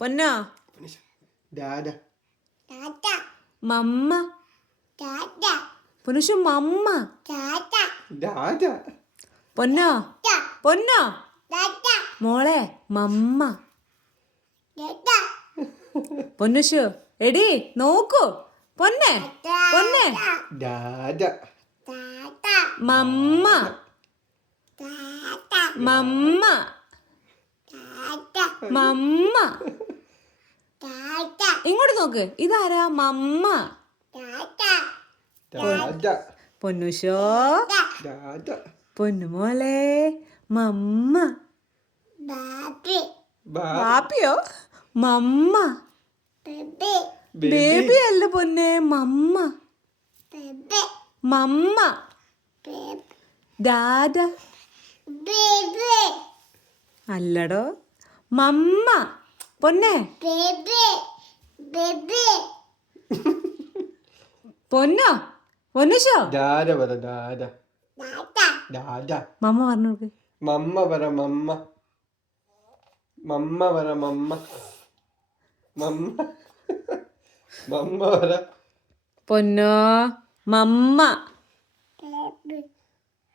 പൊന്നോ മമ്മ പൊന്നുഷു മമ്മ പൊന്നോ പൊന്നോ മോളെ മമ്മ പൊന്നുഷു എടി നോക്കൂ പൊന്നെ പൊന്നെ മമ്മ മമ്മ മമ്മ ഇങ്ങോട്ട് നോക്ക് ഇതാരാ മമ്മ പൊന്നുഷോ പൊന്നുമോളെ മമ്മ ബാപ്പിയോ മമ്മ ബേബി അല്ല പൊന്നെ മമ്മ മമ്മ ദാദ അല്ലടോ മമ്മ പൊന്നെ പൊന്നോ പൊന്നുഷോ മമ്മ പറഞ്ഞു നോക്ക് മമ്മ പറ മമ്മ മമ്മ പറ മമ്മ മമ്മ മമ്മ പറ പൊന്നോ മമ്മ